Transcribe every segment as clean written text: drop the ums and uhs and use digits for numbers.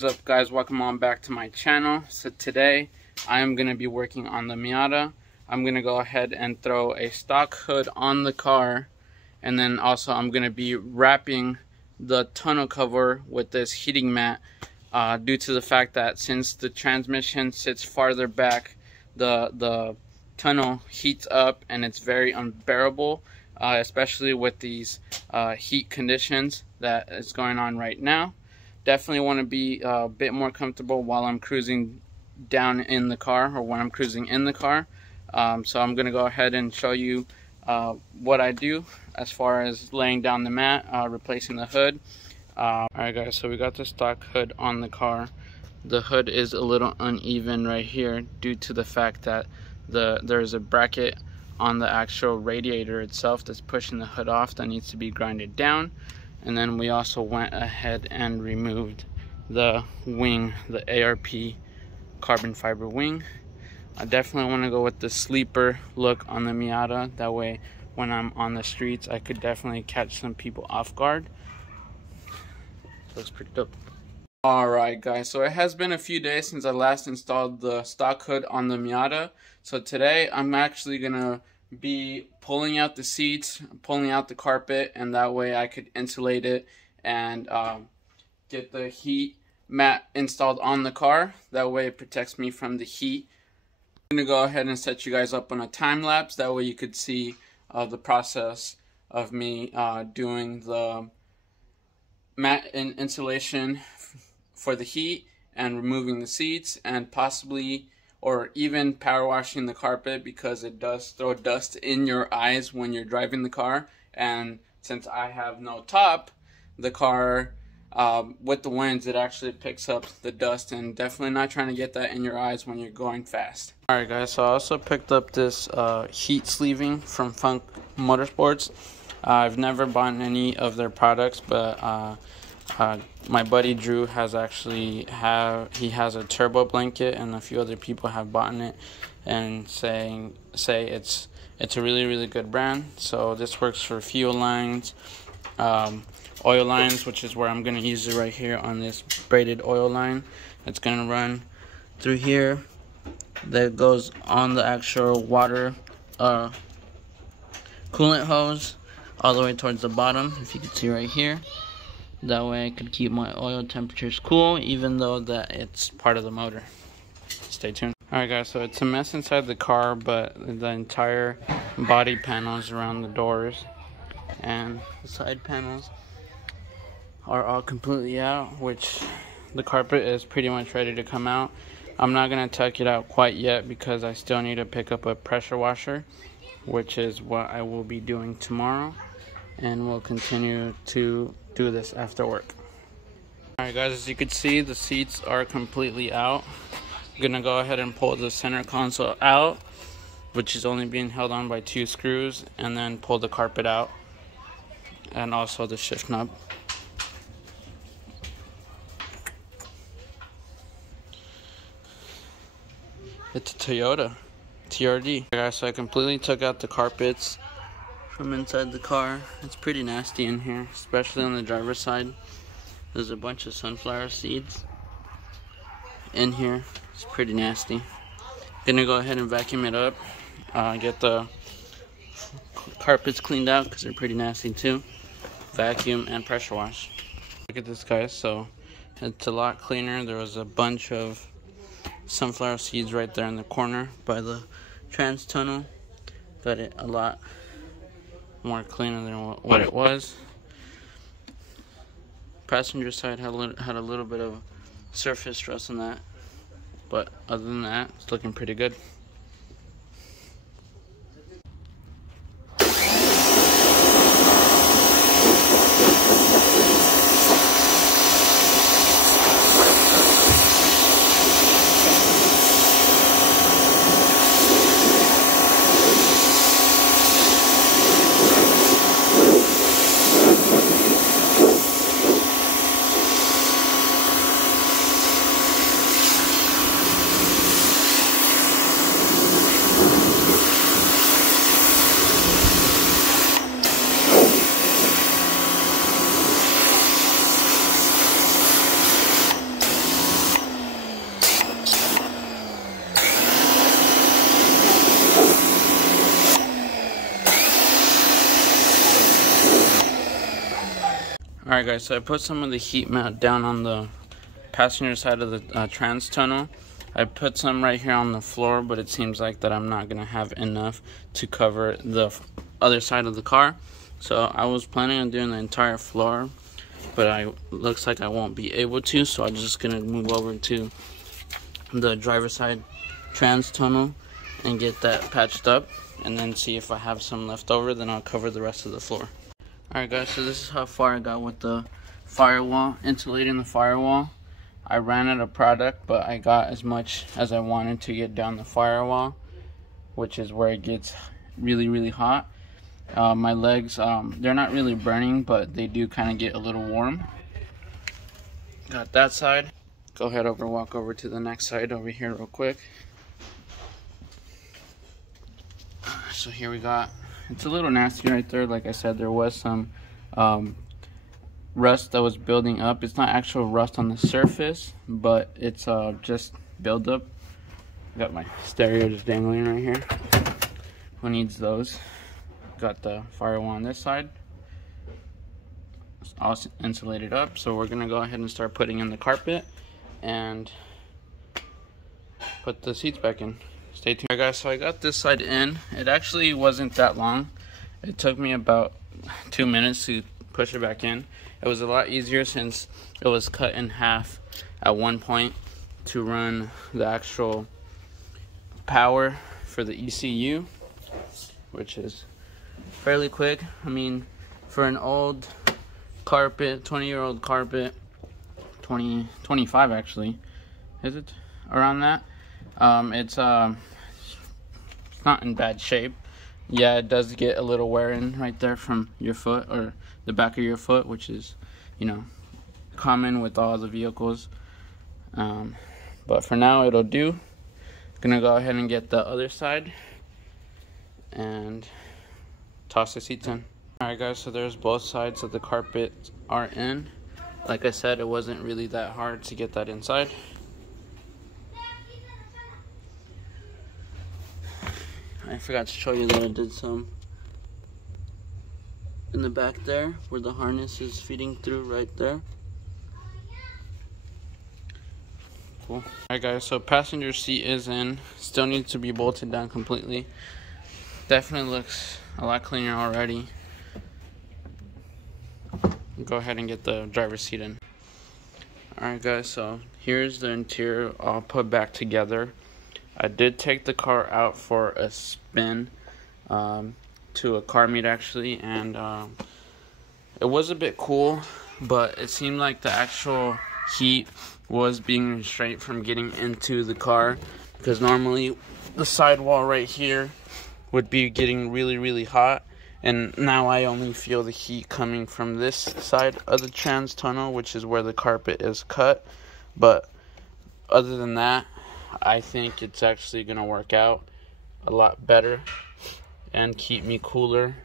What's up guys, welcome on back to my channel. So today I am going to be working on the Miata. I'm going to go ahead and throw a stock hood on the car, and then also I'm going to be wrapping the tonneau cover with this heating mat due to the fact that since the transmission sits farther back, the tonneau heats up and it's very unbearable, especially with these heat conditions that is going on right now. Definitely want to be a bit more comfortable while I'm cruising down in the car, or when I'm cruising in the car. So I'm going to go ahead and show you what I do as far as laying down the mat, replacing the hood. Alright guys, so we got the stock hood on the car. The hood is a little uneven right here due to the fact that there's a bracket on the actual radiator itself that's pushing the hood off that needs to be grinded down. And then we also went ahead and removed the wing, the ARP carbon fiber wing. I definitely want to go with the sleeper look on the Miata. That way when I'm on the streets I could definitely catch some people off guard. Looks pretty dope. Alright guys, so it has been a few days since I last installed the stock hood on the Miata. So today I'm actually gonna be pulling out the seats, pulling out the carpet, and that way I could insulate it and get the heat mat installed on the car. That way it protects me from the heat. I'm gonna go ahead and set you guys up on a time lapse, that way you could see the process of me doing the mat insulation for the heat and removing the seats, and possibly or even power washing the carpet, because it does throw dust in your eyes when you're driving the car. And since I have no top, the car with the winds, it actually picks up the dust, and definitely not trying to get that in your eyes when you're going fast. Alright guys, so I also picked up this heat sleeving from Funk Motorsports. I've never bought any of their products, but my buddy Drew has actually he has a turbo blanket, and a few other people have bought it and say it's a really good brand. So this works for fuel lines, oil lines, which is where I'm going to use it right here on this braided oil line. It's going to run through here, that goes on the actual water coolant hose all the way towards the bottom, if you can see right here. That way I could keep my oil temperatures cool, even though that it's part of the motor. Stay tuned. Alright guys, so it's a mess inside the car, but the entire body panels around the doors and the side panels are all completely out, which the carpet is pretty much ready to come out. I'm not going to tuck it out quite yet because I still need to pick up a pressure washer, which is what I will be doing tomorrow, and we'll continue to do this after work. Alright guys, as you can see, the seats are completely out. I'm gonna go ahead and pull the center console out, which is only being held on by 2 screws, and then pull the carpet out and also the shift knob. It's a Toyota TRD. Guys, so I completely took out the carpets from inside the car. It's pretty nasty in here, especially on the driver's side. There's a bunch of sunflower seeds in here. It's pretty nasty. Gonna go ahead and vacuum it up, get the carpets cleaned out because they're pretty nasty too. Vacuum and pressure wash. Look at this guys, so it's a lot cleaner. There was a bunch of sunflower seeds right there in the corner by the trans tunnel, but it a lot more cleaner than what it was. Passenger side had a little bit of surface rust on that, but other than that, it's looking pretty good. Alright guys, so I put some of the heat mat down on the passenger side of the trans tunnel. I put some right here on the floor, but it seems like that I'm not going to have enough to cover the other side of the car. So I was planning on doing the entire floor, but looks like I won't be able to, so I'm just going to move over to the driver's side trans tunnel and get that patched up, and then see if I have some left over, then I'll cover the rest of the floor. Alright guys, so this is how far I got with the firewall, insulating the firewall. I ran out of product, but I got as much as I wanted to get down the firewall, which is where it gets really hot. My legs, they're not really burning, but they do kind of get a little warm. Got that side. Go ahead walk over to the next side over here real quick. So here we got, it's a little nasty right there. Like I said, there was some rust that was building up. It's not actual rust on the surface, but it's just buildup. Got my stereo just dangling right here. Who needs those? Got the firewall on this side. It's all insulated up, so we're gonna go ahead and start putting in the carpet and put the seats back in. Stay tuned. Alright guys, so I got this side in. It actually wasn't that long. It took me about 2 minutes to push it back in. It was a lot easier since it was cut in half at one point to run the actual power for the ECU, which is fairly quick. I mean, for an old carpet, 20-year-old carpet, 25 actually, is it around that? It's not in bad shape. Yeah, it does get a little wear in right there from your foot, or the back of your foot, which is, you know, common with all the vehicles. But for now it'll do. Gonna go ahead and get the other side and toss the seats in. Alright guys, so there's both sides of the carpet are in. Like I said, it wasn't really that hard to get that inside. I forgot to show you that I did some in the back there where the harness is feeding through right there. Cool. Alright guys, so passenger seat is in. Still needs to be bolted down completely. Definitely looks a lot cleaner already. Go ahead and get the driver's seat in. Alright guys, so here's the interior all put back together. I did take the car out for a spin to a car meet actually, and it was a bit cool, but it seemed like the actual heat was being restrained from getting into the car, because normally the sidewall right here would be getting really hot, and now I only feel the heat coming from this side of the trans tunnel, which is where the carpet is cut. But other than that, I think it's actually gonna work out a lot better and keep me cooler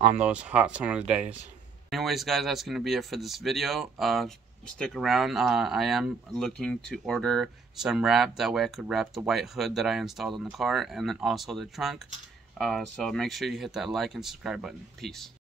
on those hot summer days. Anyways guys, that's gonna be it for this video. Stick around. I am looking to order some wrap, that way I could wrap the white hood that I installed on the car, and then also the trunk. So make sure you hit that like and subscribe button. Peace.